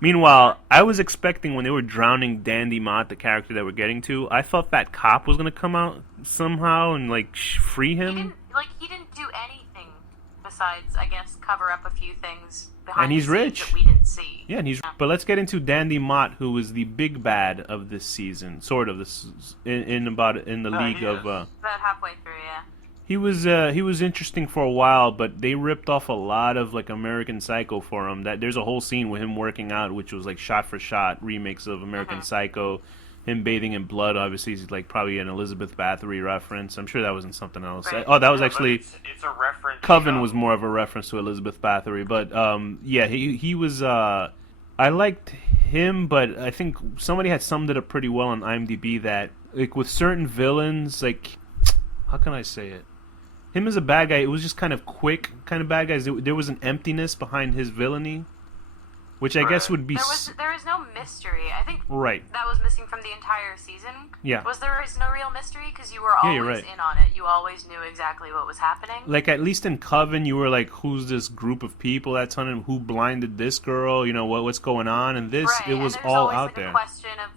Meanwhile, I was expecting when they were drowning Dandy Mott, the character that we're getting to, I thought that cop was gonna come out somehow and like free him. He didn't do anything besides, I guess, cover up a few things And behind he's the scenes rich. that we didn't see. Yeah, and he's. But let's get into Dandy Mott, who was the big bad of this season, sort of this in the league of. About halfway through, yeah. He was interesting for a while, but they ripped off a lot of like American Psycho for him. That there's a whole scene with him working out, which was like shot for shot remakes of American Psycho. Him bathing in blood, obviously, is like probably an Elizabeth Bathory reference. I'm sure that wasn't something else. Right. Oh, that was actually. It's a reference. Coven was more of a reference to Elizabeth Bathory, but yeah, he was. I liked him, but I think somebody had summed it up pretty well on IMDb that like with certain villains, like how can I say it? Him as a bad guy, it was just kind of quick, kind of bad guys. There was an emptiness behind his villainy, which I guess would be. There was no mystery. I think that was missing from the entire season. Yeah. There was no real mystery because you were always in on it. You always knew exactly what was happening. Like at least in Coven, you were like, "Who's this group of people that's on him? Who blinded this girl? You know what's going on?" And this, it was all out there. A question of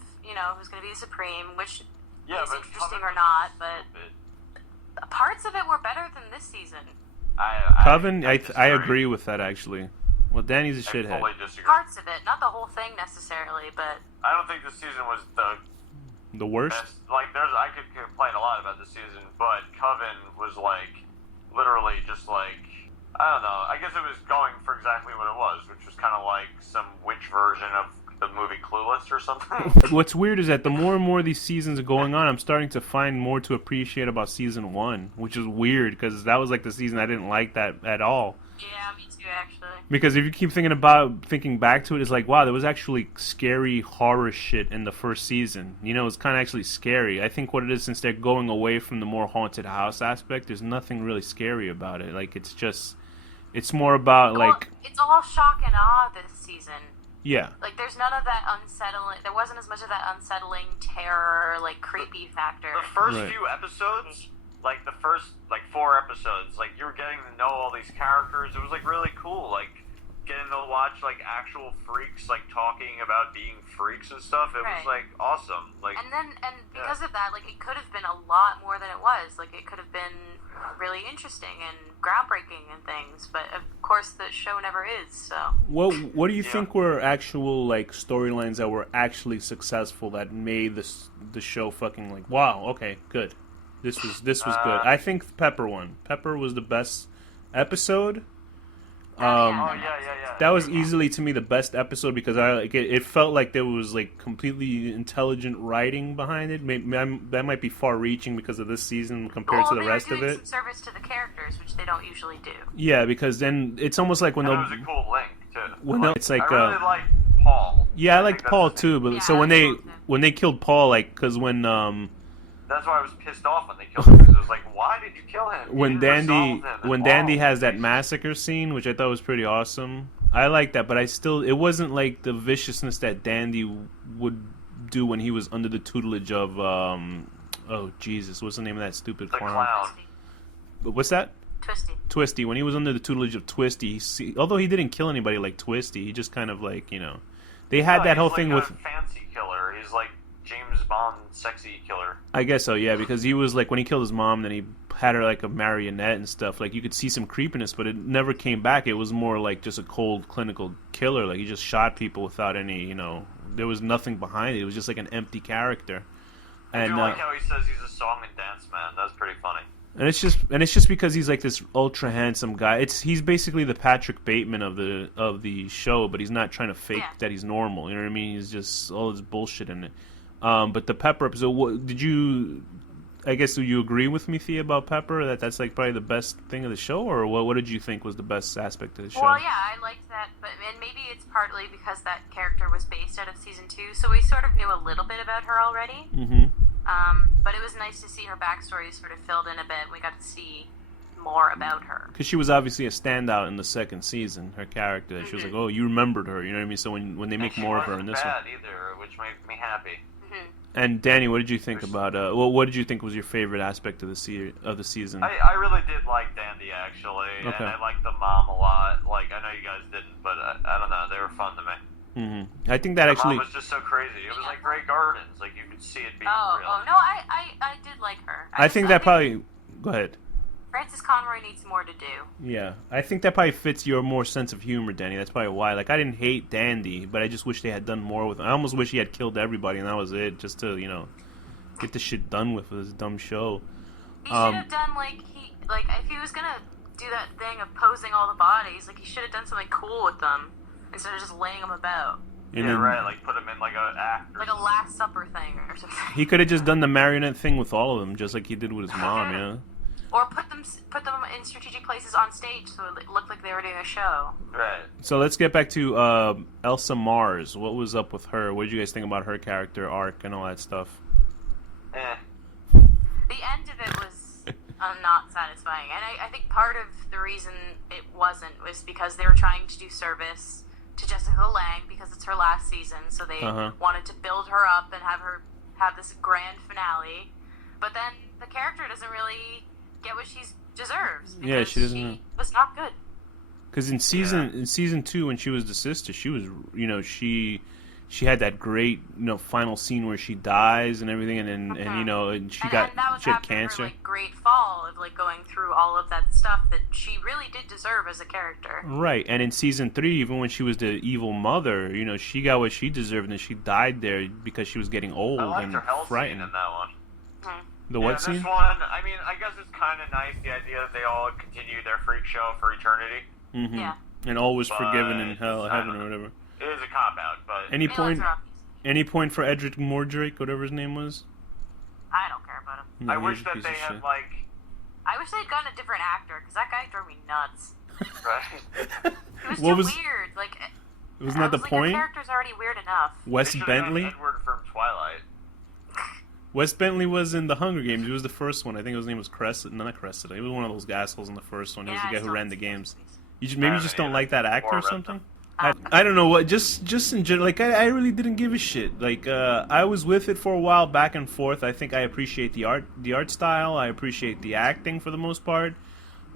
who's going to be the Supreme, which is interesting or not, but parts of it were better than this season. Coven, I agree with that actually. Well, Danny's a shithead. I fully disagree. Parts of it, not the whole thing necessarily, but I don't think this season was the worst. Best. Like, I could complain a lot about this season, but Coven was like literally just like I don't know. I guess it was going for exactly what it was, which was kind of like some witch version of the movie Clueless or something. What's weird is that the more and more these seasons are going on, I'm starting to find more to appreciate about season 1, which is weird because that was like the season I didn't like that at all. Yeah, me too, actually. Because if you keep thinking back to it, it's like, wow, there was actually scary horror shit in the first season. It's kind of actually scary. I think what it is, since they're going away from the more haunted house aspect, there's nothing really scary about it. Like, it's more about, like... It's all shock and awe this season. Yeah. Like, there's none of that unsettling... There wasn't as much of that unsettling terror, like, creepy factor. The first few episodes... Like, the first, 4 episodes, like, you were getting to know all these characters. It was, like, really cool, like, getting to watch, like, actual freaks, like, talking about being freaks and stuff. It was, like, awesome. Like, and because of that, like, it could have been a lot more than it was. Like, it could have been really interesting and groundbreaking and things, but, of course, the show never is, so... What do you think were actual, like, storylines that were actually successful that made the show fucking, like, wow, okay, good. This was good. I think Pepper won. Pepper was the best episode. That was easily to me the best episode because it felt like there was like completely intelligent writing behind it. That might be far-reaching because of this season compared to the rest of it. Some service to the characters, which they don't usually do. Yeah, because then it's almost like when that was a cool link too. It's like I really like Paul. Yeah, I liked Paul too. But so when they killed Paul, like because when that's why I was pissed off when they killed him, because it was like, why did you kill him? When Dandy has that massacre scene, which I thought was pretty awesome, I like that, but it wasn't like the viciousness that Dandy would do when he was under the tutelage of, oh Jesus, what's the name of that stupid clown? What's that? Twisty. When he was under the tutelage of Twisty, although he didn't kill anybody like Twisty, he just kind of like, they had that whole thing with... fancy killer. He's like James Bond sexy killer. I guess so, yeah, because he was like, when he killed his mom, then he had her like a marionette and stuff. Like, you could see some creepiness, but it never came back. It was more like just a cold, clinical killer. Like, he just shot people without any, there was nothing behind it. It was just like an empty character. I do like how he says he's a song and dance man. That's pretty funny. And it's just because he's like this ultra handsome guy. He's basically the Patrick Bateman of the show, but he's not trying to fake that he's normal. You know what I mean? He's just all this bullshit in it. But the Pepper episode, do you agree with me, Thea, about Pepper? That's like probably the best thing of the show, or what did you think was the best aspect of the show? Well, yeah, I liked that, and maybe it's partly because that character was based out of season 2, so we sort of knew a little bit about her already. Mm-hmm. But it was nice to see her backstory sort of filled in a bit. We got to see more about her. Because she was obviously a standout in the second season, her character. Mm-hmm. She was like, oh, you remembered her, you know what I mean? So when they make more of her in this one. She wasn't bad either, which made me happy. And Danny, what did you think about? What did you think was your favorite aspect of the season? I really did like Dandy actually, okay. And I liked the mom a lot. Like, I know you guys didn't, but I don't know, they were fun to me. I think that actually. The mom was just so crazy. It was like Grey Gardens. Like you could see it being real. Oh no, I did like her. I think that probably. Go ahead. Frances Conroy needs more to do. Yeah, I think that probably fits your more sense of humor, Danny. That's probably why. Like, I didn't hate Dandy, but I just wish they had done more with him. I almost wish he had killed everybody, and that was it, just to, you know, get the shit done with this dumb show. He should have done, if he was gonna do that thing of posing all the bodies, like, he should have done something cool with them, instead of just laying them about. And yeah, then, right, like, put him in, like, a act. Like a Last Supper thing or something. He could have just done the marionette thing with all of them, just like he did with his mom, you know? Or put them in strategic places on stage so it looked like they were doing a show. Right. So let's get back to Elsa Mars. What was up with her? What did you guys think about her character arc and all that stuff? The end of it was not satisfying. And I think part of the reason it wasn't was because they were trying to do service to Jessica Lange because it's her last season. So they wanted to build her up and have this grand finale. But then the character doesn't really get what she deserves. Yeah, she doesn't. She was not good. Because in season 2, when she was the sister, she was, you know, she had that great, you know, final scene where she dies and everything, and you know, and she had cancer. Her, like, great fall of like going through all of that stuff that she really did deserve as a character. Right, and in season 3, even when she was the evil mother, you know, she got what she deserved, and she died there because she was getting old and frightened. In that one. The what scene? This one, I mean, I guess it's kind of nice, the idea that they all continue their freak show for eternity. Mm-hmm. Yeah. And all was forgiven in hell, heaven, or whatever. It is a cop-out, but... Any point for Edric Mordrake, whatever his name was? I don't care about him. No, I wish that they had, like... I wish they'd gotten a different actor, because that guy drove me nuts. Right? It was too weird. Like, wasn't that the point? The character's already weird enough. Wes Bentley? Edward from Twilight. Wes Bentley was in The Hunger Games. He was the first one. I think his name was Cressida. No, not Cressida. He was one of those assholes in the first one. He was the guy who ran the games. Maybe you just don't like that actor or something? I don't know what. Just in general, like, I really didn't give a shit. Like, I was with it for a while, back and forth. I think I appreciate the art style. I appreciate the acting for the most part.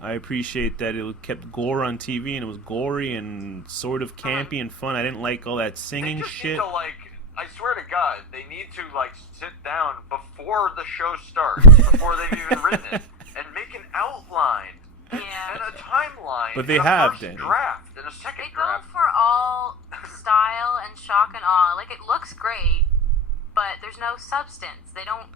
I appreciate that it kept gore on TV and it was gory and sort of campy and fun. I didn't like all that singing shit. Need to, like, I swear to God, they need to, like, sit down before the show starts, before they've even written it, and make an outline and a timeline. But they have, Danny. Draft and a second draft. They go for all style and shock and awe. Like, it looks great, but there's no substance. They don't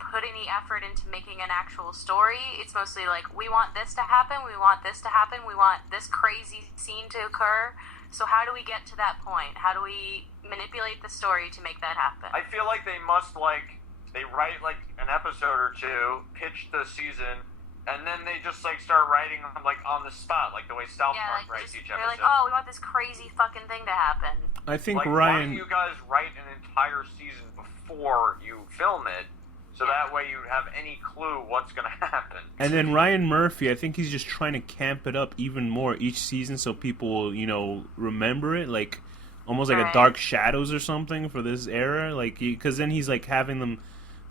put any effort into making an actual story. It's mostly like, we want this to happen, we want this to happen, we want this crazy scene to occur. So how do we get to that point? How do we manipulate the story to make that happen? I feel like they must, like, they write, like, an episode or two, pitch the season, and then they just, like, start writing them, like, on the spot, like the way South Park writes each episode. They're like, oh, we want this crazy fucking thing to happen. I think, like, Ryan... why don't you guys write an entire season before you film it, so that way you have any clue what's going to happen. And then Ryan Murphy, I think he's just trying to camp it up even more each season so people will, you know, remember it, like, almost like a Dark Shadows or something for this era, like, because then he's, like, having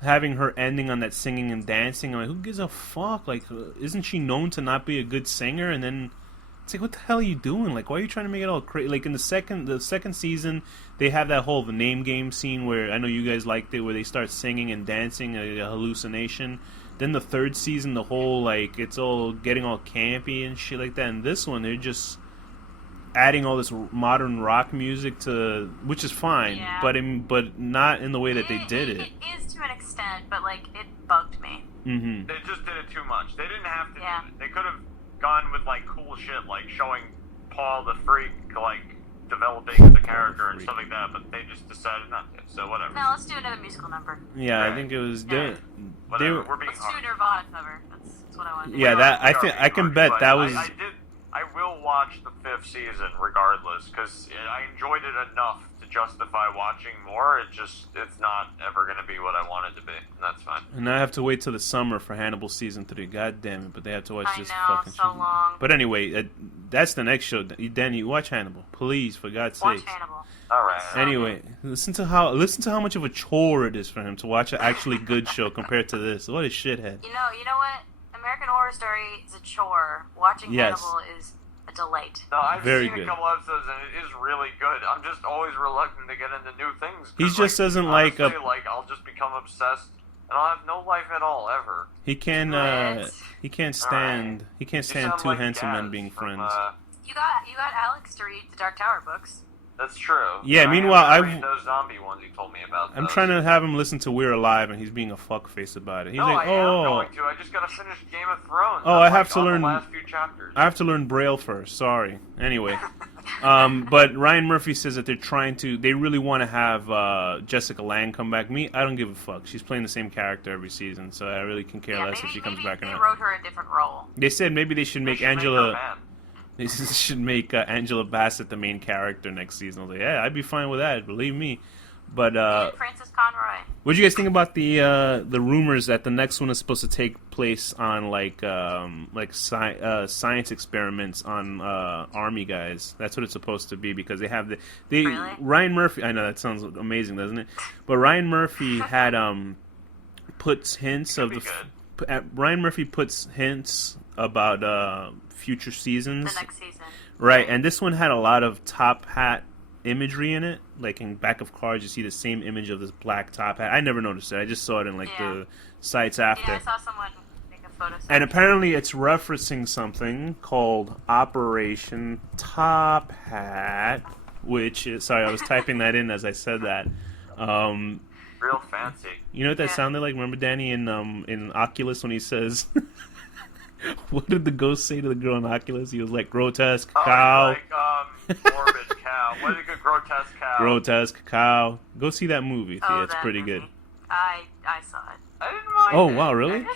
her ending on that singing and dancing. I'm like, who gives a fuck? Like, isn't she known to not be a good singer? And then it's like, what the hell are you doing? Like, why are you trying to make it all crazy? Like, in the second season, they have that whole the name game scene where I know you guys liked it, where they start singing and dancing, a hallucination. Then the third season, the whole, like, it's all getting all campy and shit like that. And this one, they're just adding all this modern rock music to, which is fine, but not in the way that they did it. It is to an extent, but, like, it bugged me. Mm-hmm. They just did it too much. They didn't have to do it. They could have gone with, like, cool shit, like showing Paul the Freak, like, developing as a character and stuff like that, but they just decided not to, so whatever. No, let's do another musical number. Yeah, I think it was... Whatever, we're being Let's do a Nirvana cover. That's what I want to do. Yeah, I can bet that was... I will watch the 5th season regardless, because I enjoyed it enough to justify watching more. It's not ever going to be what I want it to be, and that's fine. And I have to wait till the summer for Hannibal season 3. God damn it! But they have to watch this fucking so long. But anyway, that's the next show. Danny, watch Hannibal, please, for God's sake. Watch Hannibal. All right. Anyway, listen to how much of a chore it is for him to watch an actually good show compared to this. What a shithead. You know what? American Horror Story is a chore. Watching Hannibal is a delight. No, I've Very seen good. a couple episodes and it is really good. I'm just always reluctant to get into new things. He just doesn't like honestly, I'll just become obsessed and I'll have no life at all ever. He can't stand Right. he can't You stand sound two like handsome men Gaz being from, friends. You got Alex to read the Dark Tower books. That's true. Yeah, meanwhile, I I've- read those zombie ones you told me about. I'm those. trying to have him listen to We're Alive, and he's being a fuckface about it. He's No, like, I am "Oh, going to. I just gotta finish Game of Thrones. Oh, I'm, I have like, to on learn- the last few chapters. I have to learn Braille first. Sorry." Anyway, but Ryan Murphy says that they really want to have Jessica Lange come back. Me, I don't give a fuck. She's playing the same character every season, so I really can care less if she comes back or Maybe not. they wrote her a different role. They said maybe they should make They should Angela. her man. They should make Angela Bassett the main character next season. I was like, yeah, I'd be fine with that. Believe me. But And Francis Conroy. what do you guys think about the rumors that the next one is supposed to take place on science experiments on army guys? That's what it's supposed to be because they have Really? Ryan Murphy. I know that sounds amazing, doesn't it? But Ryan Murphy had puts hints of Could be the Ryan Murphy puts hints about future seasons. The next season. Right, and this one had a lot of top hat imagery in it. Like in back of cards, you see the same image of this black top hat. I never noticed it. I just saw it in the sites after. Yeah, I saw someone make a photo. And apparently, it's referencing something called Operation Top Hat, which is sorry, I was typing that in as I said that. Real fancy. You know what that Yeah. sounded like? Remember Danny in Oculus when he says. What did the ghost say to the girl in Oculus? He was like, grotesque cow. Morbid cow. What is a good grotesque cow? Grotesque cow. Go see that movie, Thea. Oh, It's that pretty movie. good. I saw it. I didn't mind Oh, it. wow, really? And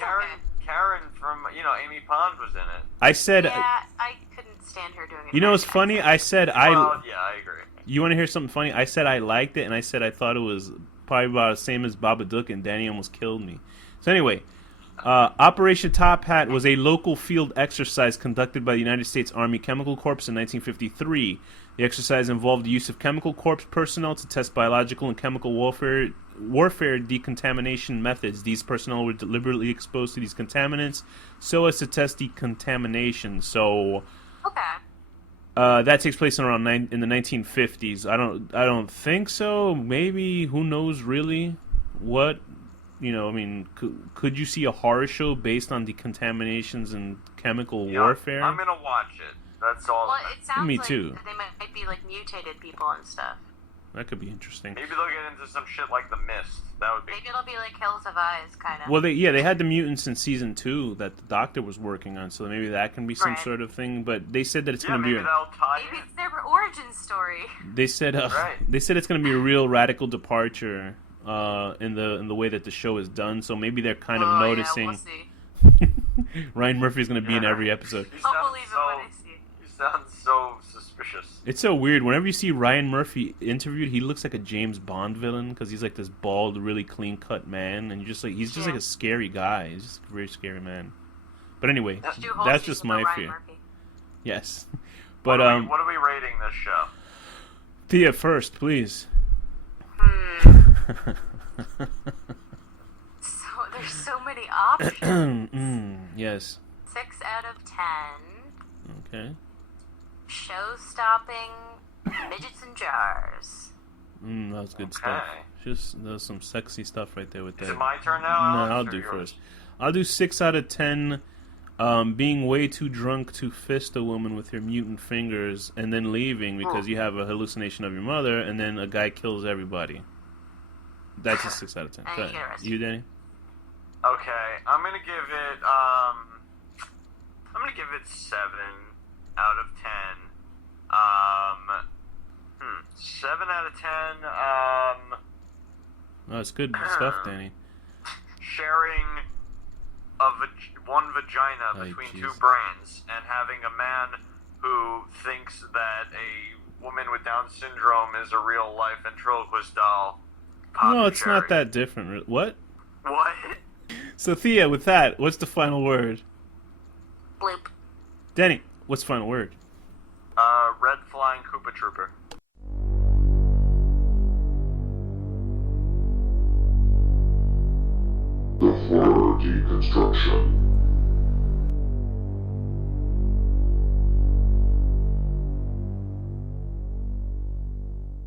Karen from, Amy Pond was in it. I said, Yeah, I couldn't stand her doing it. you know what's funny? I said Well, yeah, I agree. You want to hear something funny? I said I liked it, and I said I thought it was probably about the same as Babadook, and Danny almost killed me. So anyway, Operation Top Hat was a local field exercise conducted by the United States Army Chemical Corps in 1953. The exercise involved the use of Chemical Corps personnel to test biological and chemical warfare decontamination methods. These personnel were deliberately exposed to these contaminants so as to test decontamination. So Okay. that takes place around in the 1950s. I don't think so. Maybe, who knows really what. I mean, could you see a horror show based on decontaminations and chemical warfare? I'm gonna watch it. That's all. Well, it sounds Me like too. they might be like mutated people and stuff. That could be interesting. Maybe they'll get into some shit like The Mist. That would be. Maybe it'll be like Hills of Eyes, kind of. Well, they had the mutants in season 2 that the Doctor was working on, so maybe that can be some Right. sort of thing. But they said that it's Yeah, going to be. maybe that'll tie Maybe in. it's their origin story. They said Right. they said it's going to be a real radical departure in the way that the show is done. So maybe they're kind of noticing. Yeah, we'll see. Ryan Murphy is going to be in Yeah. every episode. You I'll sound believe it so, when I see it. You sound so suspicious. It's so weird. Whenever you see Ryan Murphy interviewed, he looks like a James Bond villain because he's like this bald, really clean-cut man, and he's just like a scary guy. He's just a very scary man. But anyway, Just do a whole that's season just for my Ryan fear. Murphy. Yes, but What are we rating this show? Thea first, please. So there's so many options. Yes. 6 out of 10. Okay. Show-stopping midgets and jars. That was good stuff. Okay. Just there's some sexy stuff right there with that. Is it my turn now? No, Alex, I'll or do yours? first. I'll do 6 out of 10. Being way too drunk to fist a woman with your mutant fingers and then leaving because you have a hallucination of your mother, and then a guy kills everybody. That's a 6 out of 10. And Go you ahead. get arrested. You, Danny? Okay, I'm gonna give it 7 out of 10. 7 out of 10. Oh, it's good stuff, Danny. Sharing one vagina Oh, between jeez. 2 brains and having a man who thinks that a woman with Down syndrome is a real life ventriloquist doll. No, it's not that different. What? What? So, Thea, with that, what's the final word? Bloop. Danny, what's the final word? Red flying Koopa Trooper. The horror deconstruction.